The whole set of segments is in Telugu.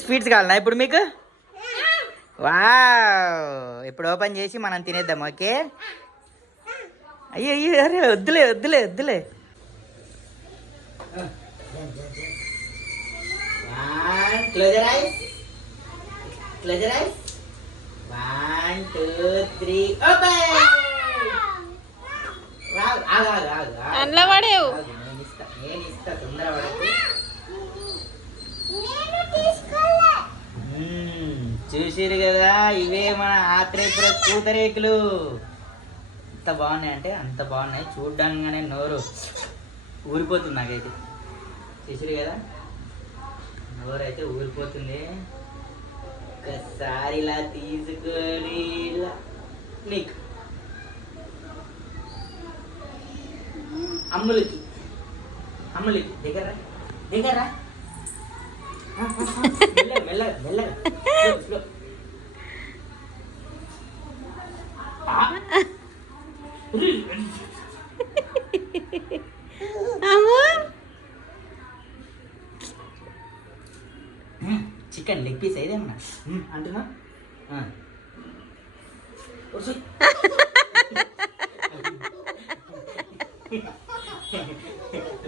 స్వీట్స్ కావాలన్నా ఇప్పుడు మీకు? వా ఇప్పుడు ఓపెన్ చేసి మనం తినేద్దాం. ఓకే. అయ్యో అయ్యో అరే వద్దులే వద్దులే వద్దులే. Close your eyes. Close your eyes. 1 2 3 open. అందులో పడేవు. నేను ఇస్తా తొందర పడకు. చూసిరు కదా, ఇవే మన ఆత్రేపుర పూతరేకులు. ఎంత బాగున్నాయి అంటే అంత బాగున్నాయి. చూడ్డానిగానే నోరు ఊరిపోతుంది నాకైతే. చూసిరు కదా, నోరు అయితే ఊరిపోతుంది. ఒకసారి ఇలా తీసుకొని ఇలా నీకు అమ్ములకి అమ్ములకి దగ్గర దగ్గర మెల్లగా మెల్లగా మెల్లగా స్లో. చికెన్ లెగ్ పీస్ ఏదేమన్నా అంటున్నా.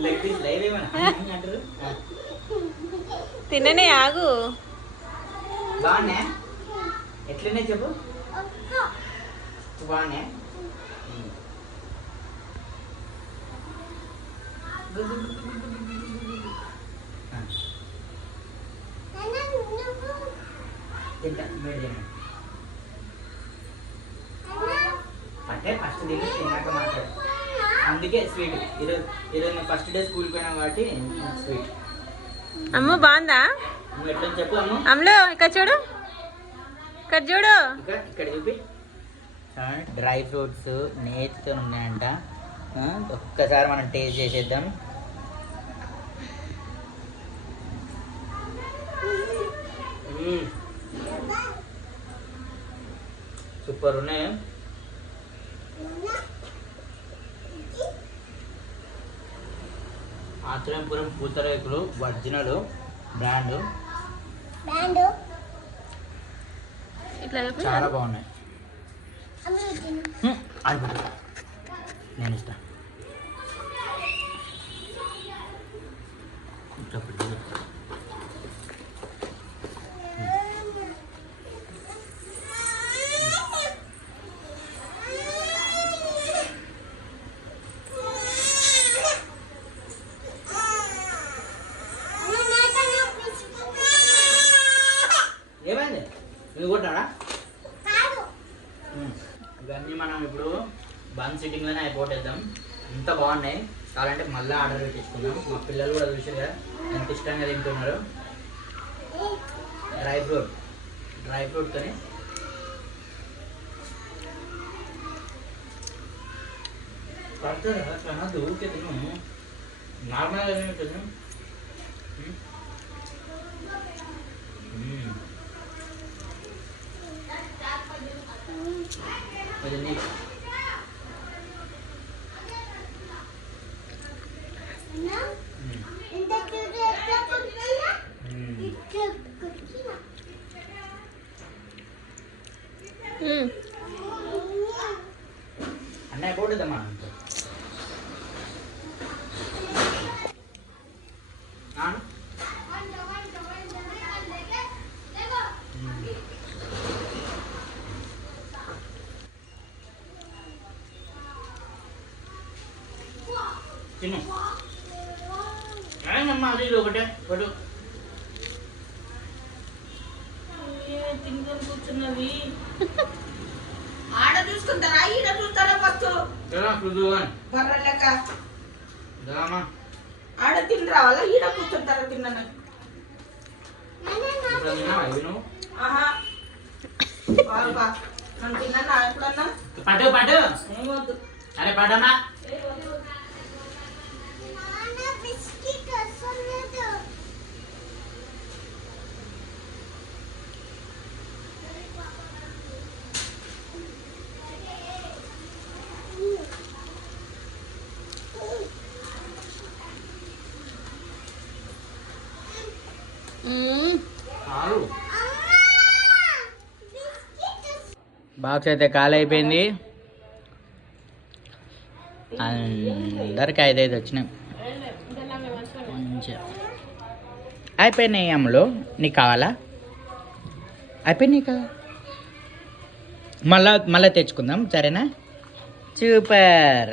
లెగ్ పీస్ లైవ్ ఏమన్నా అంటారు. తిననే ఆగు. బాగున్నా ఎట్లనే చెప్పు. బాగున్నా తింటా మీడియం అంటే ఫస్ట్ తిని తిన్నాక మాట్లాడు. అందుకే స్వీట్. ఈరోజు ఫస్ట్ డే స్కూల్కి పోయినా కాబట్టి స్వీట్. అమ్మ బాగుందా? ఎట్లా చెప్పు అమ్మ. అమ్మలో ఇక్కడ చూడు, ఇక్కడ చూడు, ఇక్కడ చూపి. డ్రై ఫ్రూట్స్ నేతితో ఉన్నాయంట. ఒక్కసారి మనం టేస్ట్ చేసేద్దాం. సూపర్ ఉన్నాయి. ఆత్రేయపురం పూతరేకులు ఒరిజినల్ బ్రాండ్. చాలా బాగున్నాయి. నేను ఇష్టం. ఏమైంది? నువ్వు కొట్టాడా? ఇవన్నీ మనం ఇప్పుడు బన్ సిట్టింగ్లోనే అయిపోటేద్దాం. ఎంత బాగున్నాయి. కావాలంటే మళ్ళీ ఆర్డర్ పెట్టించుకుందాం. మా పిల్లలు కూడా చూసారు కదా ఎంత ఇష్టంగా తింటున్నారు. డ్రై ఫ్రూట్తోని పడుతుంది కదా. ఊరికే తిను, నార్మల్గా తిను. అన్నయ్య పోతుందమ్మా. తిను. ఏమమ్మా అది ఒకటే పడు. తింటాను కూర్చున్నది. ఆడ చూసుకుంటారా ఈడ చూస్తారా? ఫస్ట్ బర్ర లెక్క ఆడ తిని రావాలా ఈడ కూర్చుంటారా? తిన్నాను. నన్ను తిన్నా ఎప్పుడన్నా పడు పడు. ఏమవుతుంది? అరే పడమ్మా. బాక్స్ అయితే ఖాళీ అయిపోయింది. అందరికి 5 వచ్చినాయి. మంచిగా అయిపోయినాయి. అమ్ములు నీకు కావాలా? అయిపోయినాయి కదా, మళ్ళా తెచ్చుకుందాం, సరేనా? సూపర్.